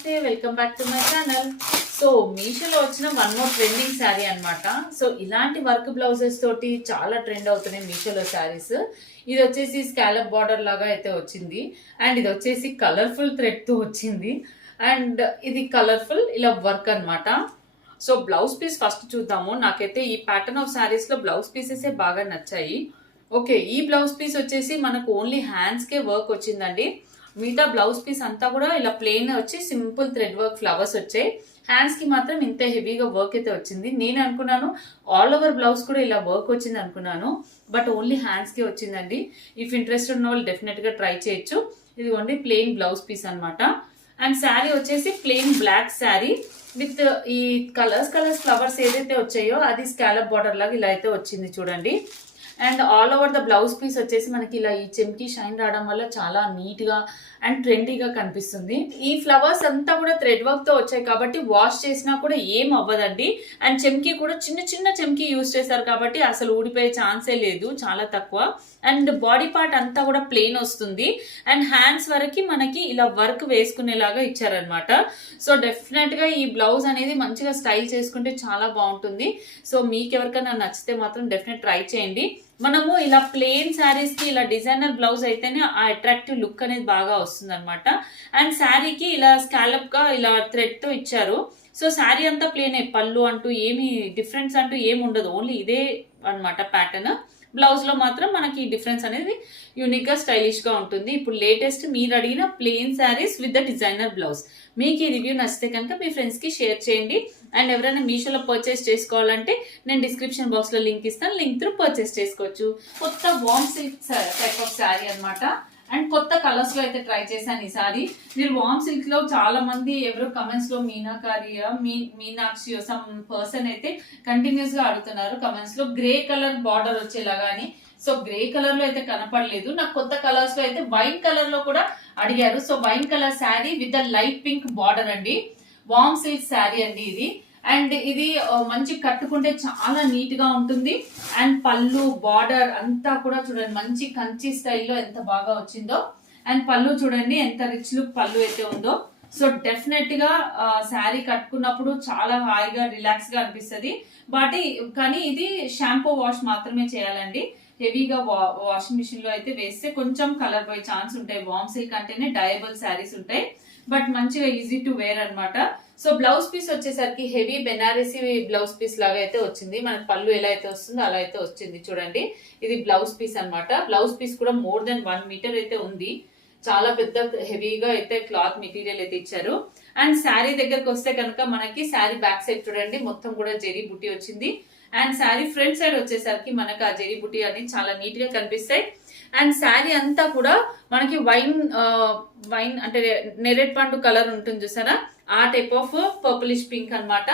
నమస్తే welcome back to my channel. So మీషోలో వచ్చిన వన్ మోర్ ట్రెండింగ్ శారీ అనమాట. సో ఇలాంటి వర్క్ బ్లౌజెస్ తోటి చాలా ట్రెండ్ అవుతున్నాయి మీషోలో శారీస్. ఇది వచ్చేసి స్కాలప్ బార్డర్ లాగా అయితే వచ్చింది అండ్ ఇది వచ్చేసి కలర్ఫుల్ థ్రెడ్ తో వచ్చింది అండ్ ఇది కలర్ఫుల్ ఇలా వర్క్ అనమాట. సో బ్లౌజ్ పీస్ ఫస్ట్ చూద్దాము. నాకైతే ఈ ప్యాటర్న్ ఆఫ్ శారీస్ లో బ్లౌజ్ పీసెస్ బాగా నచ్చాయి. ఓకే, ఈ బ్లౌజ్ పీస్ వచ్చేసి మనకు ఓన్లీ హ్యాండ్స్ కే వర్క్ వచ్చిందండి. మిగతా బ్లౌజ్ పీస్ అంతా కూడా ఇలా ప్లెయిన్ వచ్చి సింపుల్ థ్రెడ్ వర్క్ ఫ్లవర్స్ వచ్చాయి. హ్యాండ్స్ కి మాత్రం ఇంత హెవీగా వర్క్ అయితే వచ్చింది. నేను అనుకున్నాను ఆల్ ఓవర్ బ్లౌజ్ కూడా ఇలా వర్క్ వచ్చింది అనుకున్నాను, బట్ ఓన్లీ హ్యాండ్స్ కి వచ్చిందండి. ఇఫ్ ఇంట్రెస్ట్ ఉన్న వాళ్ళు డెఫినెట్ గా ట్రై చేయొచ్చు. ఇది ఓన్లీ ప్లెయిన్ బ్లౌజ్ పీస్ అనమాట. అండ్ శారీ వచ్చేసి ప్లెయిన్ బ్లాక్ శారీ విత్ ఈ కలర్స్ ఫ్లవర్స్ ఏదైతే వచ్చాయో అది స్కాలప్ బార్డర్ లాగా ఇలా అయితే వచ్చింది చూడండి. And all over the blouse piece వచ్చేసి మనకి ఇలా ఈ చెమ్కి షైన్ రావడం వల్ల చాలా నీట్ గా అండ్ ట్రెండీగా కనిపిస్తుంది. ఈ ఫ్లవర్స్ అంతా కూడా థ్రెడ్ వర్క్ తో వచ్చాయి కాబట్టి వాష్ చేసినా కూడా ఏం అవ్వదండి. అండ్ చెమ్కి కూడా చిన్న చిన్న చెమ్కి యూజ్ చేశారు కాబట్టి అసలు ఊడిపోయే ఛాన్సే లేదు, చాలా తక్కువ. అండ్ బాడీ పార్ట్ అంతా కూడా ప్లెయిన్ వస్తుంది అండ్ హ్యాండ్స్ వరకు మనకి ఇలా వర్క్ వేసుకునేలాగా ఇచ్చారనమాట. సో డెఫినెట్ గా ఈ బ్లౌజ్ అనేది మంచిగా స్టైల్ చేసుకుంటే చాలా బాగుంటుంది. సో మీకు ఎవరికైనా నచ్చితే మాత్రం డెఫినెట్ ట్రై చేయండి. మనము ఇలా ప్లెయిన్ శారీస్ కి ఇలా డిజైనర్ బ్లౌజ్ అయితేనే ఆ అట్రాక్టివ్ లుక్ అనేది బాగా వస్తుంది అనమాట. అండ్ శారీకి ఇలా స్కాలప్ గా ఇలా థ్రెడ్ తో ఇచ్చారు. సో శారీ అంతా ప్లెయిన్, పళ్ళు అంటూ ఏమి డిఫరెన్స్ అంటూ ఏమి ఉండదు, ఓన్లీ ఇదే అనమాట ప్యాటర్న్. బ్లౌజ్ లో మాత్రం మనకి డిఫరెన్స్ అనేది యూనిక్ గా స్టైలిష్ గా ఉంటుంది. ఇప్పుడు లేటెస్ట్ మీరు అడిగిన plain saris with the designer blouse. మీకు ఈ రివ్యూ నచ్చితే కనుక మీ ఫ్రెండ్స్ కి షేర్ చేయండి. అండ్ ఎవరైనా మీషోలో పర్చేస్ చేసుకోవాలంటే నేను డిస్క్రిప్షన్ బాక్స్ లో లింక్ ఇస్తాను, లింక్ త్రూ పర్చేస్ చేసుకోవచ్చు. కొత్త వామ్ సిల్క్ టైప్ ఆఫ్ శారీ అనమాట. అండ్ కొత్త కలర్స్ లో అయితే ట్రై చేశాను ఈ సారీ. మీరు వామ్ సిల్క్ లో చాలా మంది ఎవరు కమెంట్స్ లో మీనాక్షి సమ్ పర్సన్ అయితే కంటిన్యూస్ గా అడుగుతున్నారు కమెంట్స్ లో గ్రే కలర్ బార్డర్ వచ్చేలాగాని. సో గ్రే కలర్ లో అయితే కనపడలేదు నాకు. కొత్త కలర్స్ లో అయితే వైన్ కలర్ లో కూడా అడిగారు. So wine colour sari with the light pink border అండి. వామ్ సిల్క్ శారీ అండి ఇది. అండ్ ఇది మంచి కట్టుకుంటే చాలా నీట్ గా ఉంటుంది. అండ్ పళ్ళు బార్డర్ అంతా కూడా చూడండి మంచి కంచి స్టైల్లో ఎంత బాగా వచ్చిందో. అండ్ పళ్ళు చూడండి ఎంత రిచ్ లుక్ పళ్ళు అయితే ఉందో. సో డెఫినెట్ గా శారీ కట్టుకున్నప్పుడు చాలా హాయిగా రిలాక్స్ గా అనిపిస్తుంది. కానీ ఇది షాంపూ వాష్ మాత్రమే చేయాలండి. హెవీగా వాషింగ్ మిషన్ లో అయితే వేస్తే కొంచెం కలర్ పోయే ఛాన్స్ ఉంటాయి. వామ్ సిల్క్ అంటేనే డయబుల్ శారీస్ ఉంటాయి, బట్ మంచిగా ఈజీ టు వేర్ అనమాట. సో బ్లౌజ్ పీస్ వచ్చేసరికి హెవీ బెనారసీ బ్లౌజ్ పీస్ లాగా అయితే వచ్చింది. మనకి పళ్ళు ఎలా అయితే వస్తుందో అలా అయితే వచ్చింది చూడండి. ఇది బ్లౌజ్ పీస్ అనమాట. బ్లౌజ్ పీస్ కూడా మోర్ దెన్ 1 మీటర్ అయితే ఉంది. చాలా పెద్ద హెవీగా అయితే క్లాత్ మెటీరియల్ అయితే ఇచ్చారు. అండ్ శారీ దగ్గరకు వస్తే కనుక మనకి శారీ బ్యాక్ సైడ్ చూడండి మొత్తం కూడా జెరీ బుట్టి వచ్చింది. అండ్ శారీ ఫ్రంట్ సైడ్ వచ్చేసరికి మనకి ఆ జెరీ బుట్టి అనేది చాలా నీట్ గా కనిపిస్తాయి. అండ్ శారీ అంతా కూడా మనకి వైన్ అంటే నెరెడ్ పండు కలర్ ఉంటుంది చూసారా, ఆ టైప్ ఆఫ్ పర్పులిష్ పింక్ అనమాట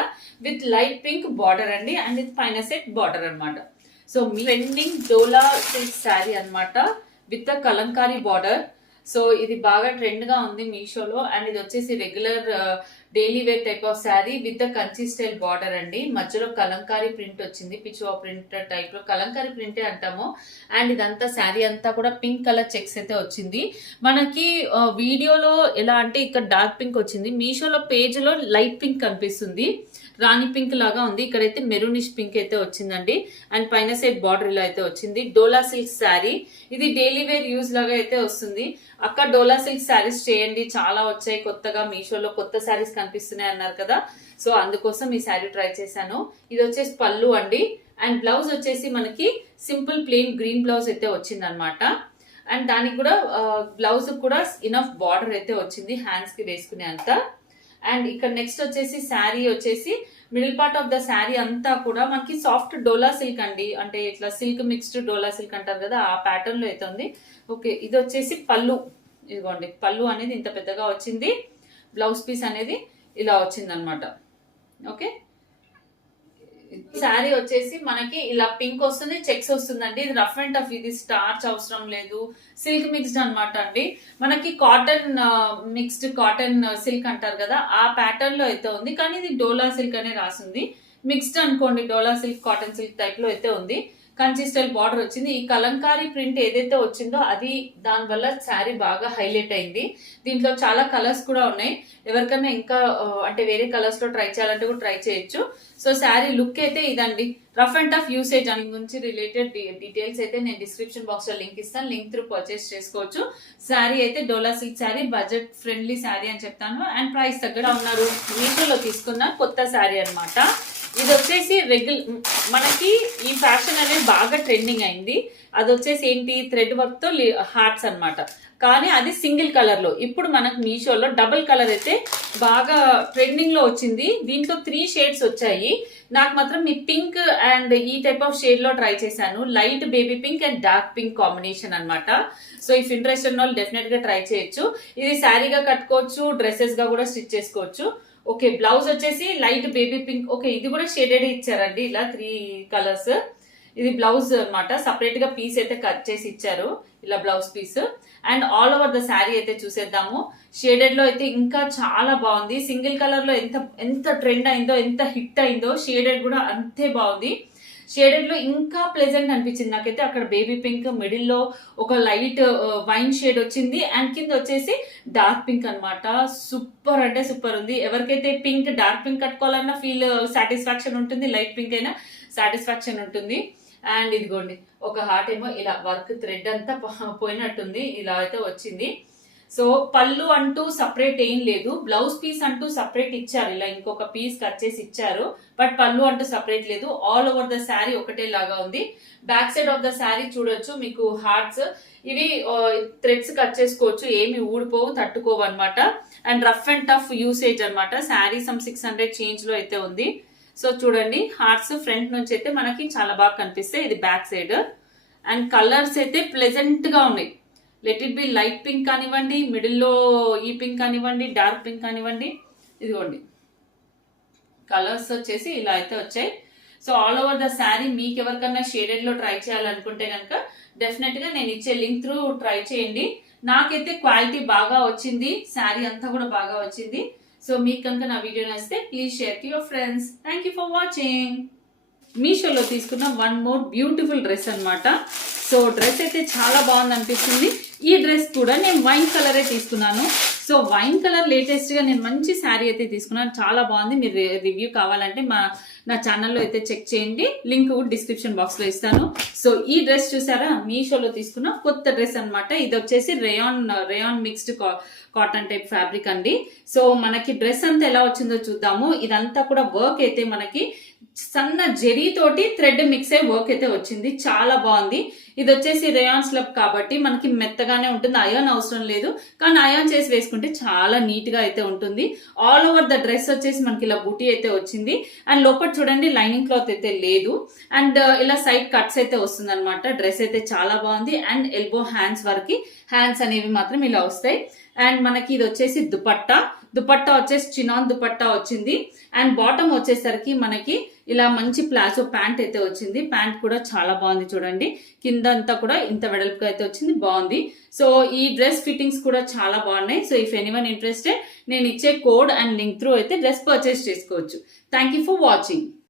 విత్ లైట్ పింక్ బార్డర్ అండి. అండ్ ఇది పైన సెట్ బార్డర్ అనమాట. సో ట్రెండింగ్ డోలా సిల్క్ శారీ అనమాట విత్ కలంకారీ బార్డర్. సో ఇది బాగా ట్రెండ్ గా ఉంది మీషోలో. అండ్ ఇది వచ్చేసి regular daily wear type of sari with the Kanchi style border అండి. మధ్యలో కలంకారీ ప్రింట్ వచ్చింది, పిచ్చువా ప్రింట్ టైప్ లో కలంకారీ ప్రింటే అంటాము. అండ్ ఇదంతా శారీ అంతా కూడా పింక్ కలర్ చెక్స్ అయితే వచ్చింది. మనకి వీడియోలో ఎలా అంటే ఇక్కడ డార్క్ పింక్ వచ్చింది, మీషోలో పేజ్ లో లైట్ పింక్ కనిపిస్తుంది, రాణి పింక్ లాగా ఉంది. ఇక్కడైతే మెరూనిష్ పింక్ అయితే వచ్చిందండి. అండ్ పైన సైడ్ బార్డర్ ఇలా అయితే వచ్చింది. డోలా సిల్క్ శారీ ఇది డైలీ వేర్ యూజ్ లాగా అయితే వస్తుంది. అక్క డోలా సిల్క్ శారీస్ చేయండి, చాలా వచ్చాయి కొత్తగా మీషోలో, కొత్త శారీస్ కనిపిస్తున్నాయి అన్నారు కదా. సో అందుకోసం ఈ శారీ ట్రై చేశాను. ఇది వచ్చేసి పళ్ళు అండి. అండ్ బ్లౌజ్ వచ్చేసి మనకి సింపుల్ ప్లెయిన్ గ్రీన్ బ్లౌజ్ అయితే వచ్చింది అనమాట. అండ్ దానికి కూడా బ్లౌజ్ కూడా ఇనఫ్ బార్డర్ అయితే వచ్చింది హ్యాండ్స్ కి వేసుకునే అంత. అండ్ ఇక్కడ నెక్స్ట్ వచ్చేసి శారీ వచ్చేసి middle part of the sari అంతా కూడా మనకి సాఫ్ట్ డోలా సిల్క్ అండి. అంటే ఇట్లా సిల్క్ మిక్స్డ్ డోలా సిల్క్ అంటారు కదా, ఆ ప్యాటర్న్ లో అయితే ఉంది. ఓకే, ఇది వచ్చేసి పళ్ళు. ఇదిగోండి పళ్ళు అనేది ఇంత పెద్దగా వచ్చింది. బ్లౌజ్ పీస్ అనేది ఇలా వచ్చింది అనమాట. ఓకే, శారీ వచ్చేసి మనకి ఇలా పింక్ వస్తుంది, చెక్స్ వస్తుందండి. ఇది రఫ్ అండ్ టఫ్, ఇది స్టార్చ్ అవసరం లేదు, సిల్క్ మిక్స్డ్ అనమాట అండి. మనకి కాటన్ మిక్స్డ్ కాటన్ సిల్క్ అంటారు కదా, ఆ ప్యాటర్న్ లో అయితే ఉంది. కానీ ఇది డోలా సిల్క్ అనే రాసింది, మిక్స్డ్ అనుకోండి, డోలా సిల్క్ కాటన్ సిల్క్ టైప్ లో అయితే ఉంది. కంచి స్టైల్ బార్డర్ వచ్చింది. ఈ కలంకారీ ప్రింట్ ఏదైతే వచ్చిందో అది దాని వల్ల శారీ బాగా హైలైట్ అయింది. దీంట్లో చాలా కలర్స్ కూడా ఉన్నాయి. ఎవరికైనా ఇంకా అంటే వేరే కలర్స్ లో ట్రై చేయాలంటే కూడా ట్రై చేయొచ్చు. సో శారీ లుక్ అయితే ఇదండి. రఫ్ అండ్ టఫ్ యూసేజ్ అని గురించి రిలేటెడ్ డీటెయిల్స్ అయితే నేను డిస్క్రిప్షన్ బాక్స్ లో లింక్ ఇస్తాను. లింక్ త్రూ పర్చేస్ చేసుకోవచ్చు. శారీ అయితే Dola silk sari, budget friendly sari అని చెప్తాను. అండ్ ప్రైస్ తగ్గడా ఉన్నారు. మీషోలో తీసుకున్న కొత్త శారీ అన్నమాట. ఇది వచ్చేసి మనకి ఈ ఫ్యాషన్ అనేది బాగా ట్రెండింగ్ అయింది. అది వచ్చేసి ఏంటి, థ్రెడ్ వర్క్ తో హార్ట్స్ అన్నమాట. కానీ అది సింగిల్ కలర్ లో. ఇప్పుడు మనకు మీషోలో డబుల్ కలర్ అయితే బాగా ట్రెండింగ్ లో వచ్చింది. దీంట్లో 3 షేడ్స్ వచ్చాయి. నాకు మాత్రం ఈ పింక్ అండ్ ఈ టైప్ ఆఫ్ షేడ్ లో ట్రై చేశాను. Light baby pink and dark pink combination అన్నమాట. సో ఇఫ్ ఇంట్రెస్ట్ ఉన్న వాళ్ళు డెఫినెట్ గా ట్రై చేయొచ్చు. ఇది శారీగా కట్టుకోవచ్చు, డ్రెస్సెస్ గా కూడా స్టిచ్ చేసుకోవచ్చు. ఓకే, బ్లౌజ్ వచ్చేసి లైట్ బేబీ పింక్. ఓకే, ఇది కూడా షేడెడ్ ఇచ్చారండి, ఇలా 3 కలర్స్. ఇది బ్లౌజ్ అన్నమాట. సపరేట్ గా పీస్ అయితే కట్ చేసి ఇచ్చారు, ఇలా blouse piece. And all over the sari అయితే చూసేద్దాము. షేడెడ్ లో అయితే ఇంకా చాలా బాగుంది. సింగిల్ కలర్ లో ఎంత ట్రెండ్ అయిందో, ఎంత హిట్ అయిందో, షేడెడ్ కూడా అంతే బాగుంది. షేడెడ్ లో ఇంకా ప్లెజెంట్ అనిపించింది నాకైతే. అక్కడ బేబీ పింక్, మిడిల్ లో ఒక లైట్ వైన్ షేడ్ వచ్చింది అండ్ కింద వచ్చేసి డార్క్ పింక్ అన్నమాట. సూపర్ అంటే సూపర్ ఉంది. ఎవరికైతే పింక్, డార్క్ పింక్ కట్టుకోవాలన్నా ఫీల్ సాటిస్ఫాక్షన్ ఉంటుంది, లైట్ పింక్ అయినా సాటిస్ఫాక్షన్ ఉంటుంది. అండ్ ఇదిగోండి, ఒక హార్ట్ ఏమో ఇలా వర్క్ థ్రెడ్ అంతా పోయినట్టుంది, ఇలా అయితే వచ్చింది. సో పళ్ళు అంటూ సపరేట్ ఏం లేదు. బ్లౌజ్ పీస్ అంటూ సపరేట్ ఇచ్చారు, ఇలా ఇంకొక పీస్ కట్ చేసి ఇచ్చారు. బట్ పళ్ళు అంటూ సపరేట్ లేదు. ఆల్ ఓవర్ ద శారీ ఒకటే లాగా ఉంది. Back side of the sari చూడొచ్చు మీకు హార్ట్స్. ఇవి థ్రెడ్స్ కట్ చేసుకోవచ్చు, ఏమి ఊడిపోవు, తట్టుకోవు అనమాట. And rough and tough usage అనమాట. శారీ సమ్ 600 చేంజ్ లో అయితే ఉంది. సో చూడండి, హార్ట్స్ ఫ్రంట్ నుంచి అయితే మనకి చాలా బాగా కనిపిస్తాయి. ఇది బ్యాక్ సైడ్. అండ్ కలర్స్ అయితే ప్లెజెంట్ గా ఉన్నాయి. Let it be light pink కానివ్వండి, మిడిల్ లో ఈ పింక్ కానివ్వండి, డార్క్ పింక్ కానివ్వండి. ఇదిగోండి, కలర్స్ వచ్చేసి ఇలా అయితే వచ్చాయి. So all over the sari మీకు ఎవరికన్నా షేడెడ్ లో ట్రై చేయాలనుకుంటే కనుక డెఫినెట్ గా నేను ఇచ్చే లింక్ త్రూ ట్రై చేయండి. నాకైతే క్వాలిటీ బాగా వచ్చింది, శారీ అంతా కూడా బాగా వచ్చింది. సో మీకు కనుక నా వీడియో నచ్చితే please share to your friends. Thank you for watching. మీషోలో తీసుకున్న వన్ మోర్ బ్యూటిఫుల్ డ్రెస్ అన్నమాట. సో డ్రెస్ అయితే చాలా బాగుంది అనిపిస్తుంది. ఈ డ్రెస్ కూడా నేను వైన్ కలరే తీసుకున్నాను. సో వైన్ కలర్ లేటెస్ట్ గా నేను మంచి శారీ అయితే తీసుకున్నాను, చాలా బాగుంది. మీరు రివ్యూ కావాలంటే నా ఛానల్లో అయితే చెక్ చేయండి, లింక్ డిస్క్రిప్షన్ బాక్స్ లో ఇస్తాను. సో ఈ డ్రెస్ చూసారా, మీషోలో తీసుకున్న కొత్త డ్రెస్ అన్నమాట. ఇది వచ్చేసి rayon mixed cotton type fabric అండి. సో మనకి డ్రెస్ అంతా ఎలా వచ్చిందో చూద్దాము. ఇదంతా కూడా వర్క్ అయితే మనకి సన్న జెరీ తోటి థ్రెడ్ మిక్స్ అయ్యి వర్క్ అయితే వచ్చింది, చాలా బాగుంది. ఇది వచ్చేసి రేయాన్ స్లబ్ కాబట్టి మనకి మెత్తగానే ఉంటుంది, అయాన్ అవసరం లేదు. కానీ అయాన్ చేసి వేసుకుంటే చాలా నీట్ గా అయితే ఉంటుంది. ఆల్ ఓవర్ ద డ్రెస్ వచ్చేసి మనకి ఇలా బూటీ అయితే వచ్చింది. అండ్ లోపల చూడండి, లైనింగ్ క్లాత్ అయితే లేదు. అండ్ ఇలా సైడ్ కట్స్ అయితే వస్తుంది అనమాట. డ్రెస్ అయితే చాలా బాగుంది. అండ్ ఎల్బో హ్యాండ్స్ వరకు హ్యాండ్స్ అనేవి మాత్రం ఇలా వస్తాయి. అండ్ మనకి ఇది వచ్చేసి దుపట్టా వచ్చేసి చినాన్ దుపట్టా వచ్చింది. అండ్ బాటమ్ వచ్చేసరికి మనకి ఇలా మంచి ప్లాజో ప్యాంట్ అయితే వచ్చింది. ప్యాంట్ కూడా చాలా బాగుంది చూడండి, కింద అంతా కూడా ఇంత వెడల్పుగా అయితే వచ్చింది, బాగుంది. సో ఈ డ్రెస్ ఫిట్టింగ్స్ కూడా చాలా బాగున్నాయి. సో ఇఫ్ ఎనీవన్ ఇంట్రెస్టెడ్, నేను ఇచ్చే కోడ్ అండ్ లింక్ త్రూ అయితే డ్రెస్ పర్చేస్ చేసుకోవచ్చు. Thank you for watching.